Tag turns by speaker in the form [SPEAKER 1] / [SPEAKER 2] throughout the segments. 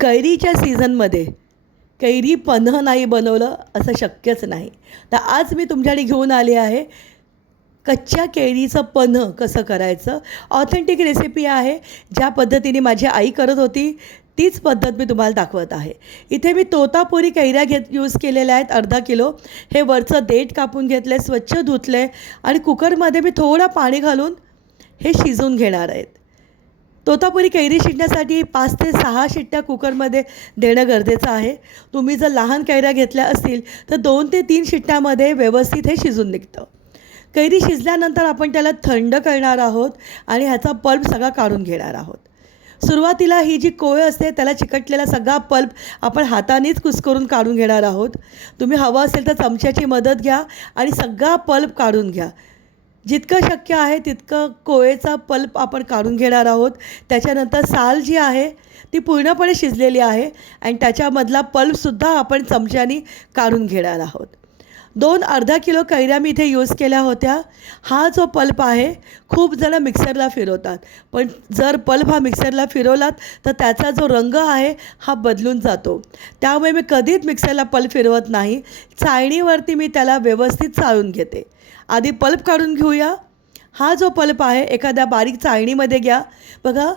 [SPEAKER 1] कैरीच्या सीझनमध्ये कैरी पन्ह नाही बनवलं असं शक्यच नाही. तर आज मी तुमच्याकडे घेऊन आले आहे कच्च्या केळीचं पन्ह कसं करायचं? ऑथेंटिक रेसिपी आहे. ज्या पद्धतीने माझी आई करत होती तीच पद्धत मी तुम्हाला दाखवत आहे. इथे मी तोतापुरी कैऱ्या घेत यूज केलेल्या आहेत अर्धा किलो. हे वरचं देठ कापून घेतले स्वच्छ धुतले आणि कुकरमध्ये मी थोडं पाणी घालून हे शिजून घेणार आहेत. तोतापुरी कैरी शिजण्यासाठी पाच ते सहा शिट्ट्या कुकरमध्ये देणं गरजेचं आहे. तुम्ही जर लहान कैऱ्या घेतल्या असतील तर दोन ते तीन शिट्ट्यामध्ये व्यवस्थित हे शिजून निघतं. कैरी शिजल्यानंतर आपण त्याला थंड करणार आहोत आणि ह्याचा पल्प सगळा काढून घेणार आहोत. सुरुवातीला ही जी कोय असते त्याला चिकटलेला सगळा पल्प आपण हातानेच कुस्करून काढून घेणार आहोत. तुम्ही हवं असेल तर चमच्याची मदत घ्या आणि सगळा पल्प काढून घ्या. जितकं शक्य आहे तितकं कोळेचा पल्प आपण काढून घेणार आहोत. त्याच्यानंतर साल जी आहे ती पूर्णपणे शिजलेली आहे आणि त्याच्यामधला पल्पसुद्धा आपण चमच्यानी काढून घेणार आहोत. दोन अर्धा किलो कैऱ्या मी इथे यूज केल्या होत्या. हा जो पल्प आहे खूप जणं मिक्सरला फिरवतात. पण जर पल्प हा मिक्सरला फिरवलात तर त्याचा जो रंग आहे हा बदलून जातो. त्यामुळे मी कधीच मिक्सरला पल्प फिरवत नाही. चाळणीवरती मी त्याला व्यवस्थित चाळून घेते. आधी पल्प काढून घेऊया. हा जो पल्प आहे एखाद्या बारीक चाळणीमध्ये घ्या. बघा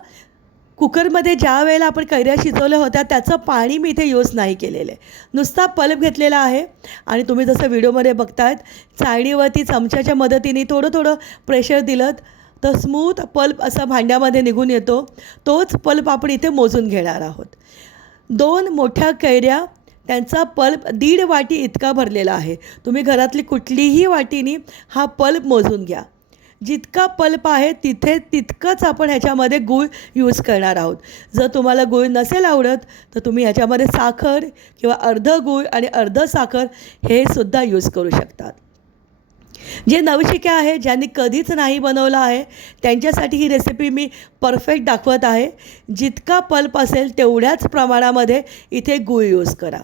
[SPEAKER 1] कुकरमध्ये ज्या वेळेला आपण कैऱ्या शिजवल्या होत्या त्याचं पाणी मी इथे यूज नाही केलेलं आहे. नुसता पल्प घेतलेला आहे आणि तुम्ही जसं व्हिडिओमध्ये बघतायत चाळणीवरती चमच्याच्या मदतीने थोडं थोडं प्रेशर दिलं तर स्मूथ पल्प असा भांड्यामध्ये निघून येतो. तोच पल्प आपण इथे मोजून घेणार आहोत. दोन मोठ्या कैऱ्या त्यांचा पल्प दीड वाटी इतका भरलेला आहे. तुम्ही घरातली कुठलीही वाटीनी हा पल्प मोजून घ्या. जितका पल्प आहे तिथे तितकंच आपण ह्याच्यामध्ये गूळ यूज करणार आहोत. जर तुम्हाला गूळ नसेल आवडत तर तुम्ही ह्याच्यामध्ये साखर किंवा अर्ध गूळ आणि अर्ध साखर हे सुद्धा यूज करू शकतात. जे नवशिके आहे ज्यांनी कधीच नाही बनवलं आहे त्यांच्यासाठी ही रेसिपी मी परफेक्ट दाखवत आहे. जितका पल्प असेल तेवढ्याच प्रमाणामध्ये इथे गूळ यूज करा.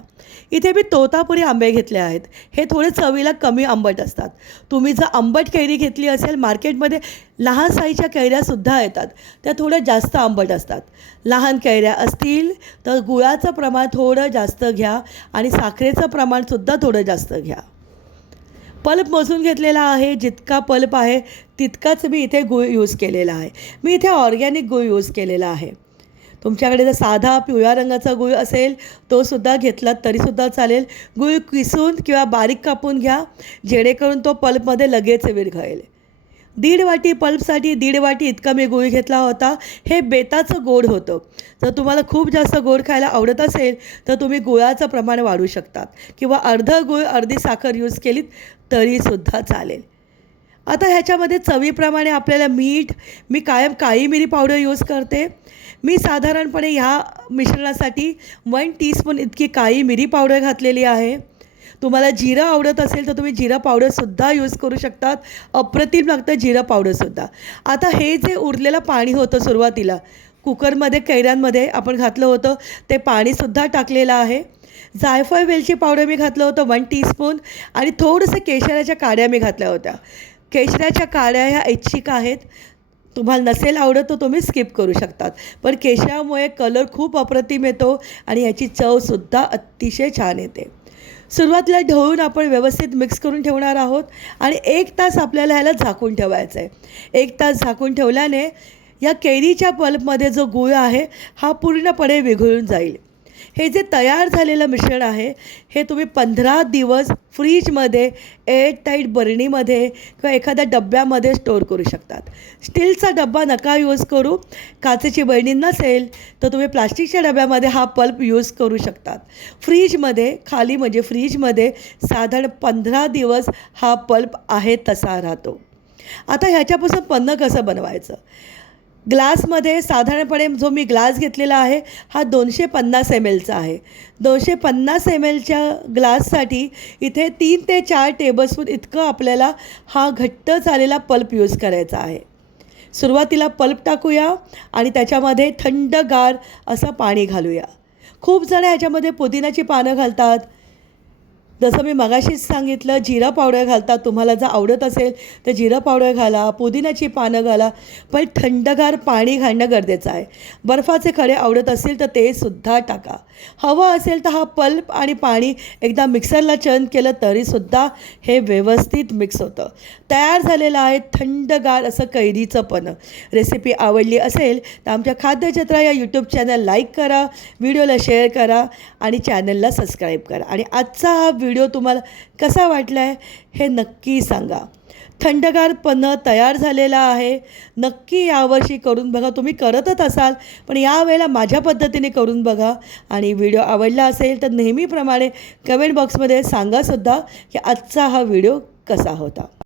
[SPEAKER 1] इथे मी तोतापुरी आंबे घेतले आहेत. हे थोडे चवीला कमी आंबट असतात. तुम्ही जर आंबट कैरी घेतली असेल मार्केटमध्ये लहान साईच्या कैऱ्यासुद्धा येतात. त्या थोड्या जास्त आंबट असतात. लहान कैऱ्या असतील तर गुळाचं प्रमाण थोडं जास्त घ्या आणि साखरेचं प्रमाणसुद्धा थोडं जास्त घ्या. पल्प मोजून घेतलेला आहे जितका पल्प आहे तितकाच मी इथे गुळ यूज केलेला आहे. मी इथे ऑर्गॅनिक गुळ यूज केलेला आहे. तुमच्याकडे जर साधा पिवळ्या रंगाचा गुळ असेल तो सुद्धा घेतलात तरीसुद्धा चालेल. गुळ किसून किंवा बारीक कापून घ्या जेणेकरून तो पल्पमध्ये लगेच विरघळेल. दीड वाटी पल्पसाठी दीड वाटी इतका मी गुळ घेतला होता. हे बेताचं गोड होतं. जर तुम्हाला खूप जास्त गोड खायला आवडत असेल तर तुम्ही गुळाचं प्रमाण वाढू शकतात. किंवा अर्ध गूळ अर्धी साखर यूज केलीत तरीसुद्धा चालेल. आता ह्याच्यामध्ये चवीप्रमाणे आपल्याला मीठ मी कायम काळी मिरी पावडर यूज करते. मी साधारणपणे ह्या मिश्रणासाठी वन टीस्पून इतकी काळी मिरी पावडर घातलेली आहे. तुम्हाला जिरं आवडत असेल तर तुम्ही जिरं पावडरसुद्धा यूज करू शकतात. अप्रतिम लागतं जिरं पावडरसुद्धा आता हे जे उरलेलं पाणी होतं सुरुवातीला कुकरमध्ये कैऱ्यांमध्ये आपण घातलं होतं ते पाणीसुद्धा टाकलेलं आहे. जायफळ वेलची पावडर मी घातलं होतं वन टीस्पून आणि थोडंसं केशराच्या काड्या मी घातल्या होत्या. केशराच्या काड्या ह्या ऐच्छिक आहेत. तुम्हाला नसेल आवडत तर तुम्ही स्किप करू शकतात. पण केशरामुळे कलर खूप अप्रतिम येतो आणि याची चवसुद्धा अतिशय छान येते. सुरुवातीला ढवळून आपण व्यवस्थित मिक्स करून ठेवणार आहोत आणि एक तास आपल्याला ह्याला झाकून ठेवायचं आहे एक तास झाकून ठेवल्याने या कैरीच्या पल्पमध्ये जो गुळ आहे हा पूर्णपणे विघळून जाईल. हे जे तयार झालेलं मिश्रण आहे हे तुम्ही पंधरा दिवस फ्रीजमध्ये एअर टाईट बरणीमध्ये किंवा एखाद्या डब्यामध्ये स्टोअर करू शकतात. स्टीलचा डब्बा नका यूज करू. काचेची बरणी नसेल तर तुम्ही प्लास्टिकच्या डब्यामध्ये हा पल्प यूज करू शकतात. फ्रीजमध्ये खाली म्हणजे फ्रीजमध्ये साधारण पंधरा दिवस हा पल्प आहे तसा राहतो. आता ह्याच्यापासून पन्नं कसं बनवायचं? ग्लासमध्ये साधारणपणे जो मी ग्लास घेतलेला आहे हा दोनशे पन्नास एम एलचा आहे. दोनशे पन्नास एम एलच्या ग्लाससाठी इथे तीन ते चार टेबलस्पून इतकं आपल्याला हा घट्ट झालेला पल्प यूज करायचा आहे. सुरुवातीला पल्प टाकूया आणि त्याच्यामध्ये थंडगार असं पाणी घालूया. खूप जण ह्याच्यामध्ये पुदिनाची पानं घालतात जसं मी मगाशीच सांगितलं जिरा पावडर घालता तुम्हाला जर आवडत असेल तर जिरा पावडर घाला पुदिन्याची पानं घाला पण थंडगार पाणी घालणं गरजेचं आहे. बर्फाचे खडे आवडत असेल तर ते सुद्धा टाका. हवं असेल तर हा पल्प आणि पाणी एकदा मिक्सरला चर्न केलं तरीसुद्धा हे व्यवस्थित मिक्स होतं. तयार झालेलं आहे थंडगार असं कैरीचं पण. रेसिपी आवडली असेल तर आमच्या खाद्यचित्रा या यूट्यूब चॅनल लाईक करा व्हिडिओला शेअर करा आणि चॅनलला सबस्क्राईब करा. आणि आजचा हा व्हिडिओ तुम्हाला कसा वाटला आहे हे नक्की सांगा. थंडगार पन्ह तयार झालेला आहे. नक्की यावर्षी करून बघा. तुम्ही करतच असाल पण यावेळेला माझ्या पद्धतीने करून बघा. आणि व्हिडिओ आवडला असेल तर नेहमीप्रमाणे कमेंट बॉक्समध्ये सांगासुद्धा की आजचा हा व्हिडिओ कसा होता.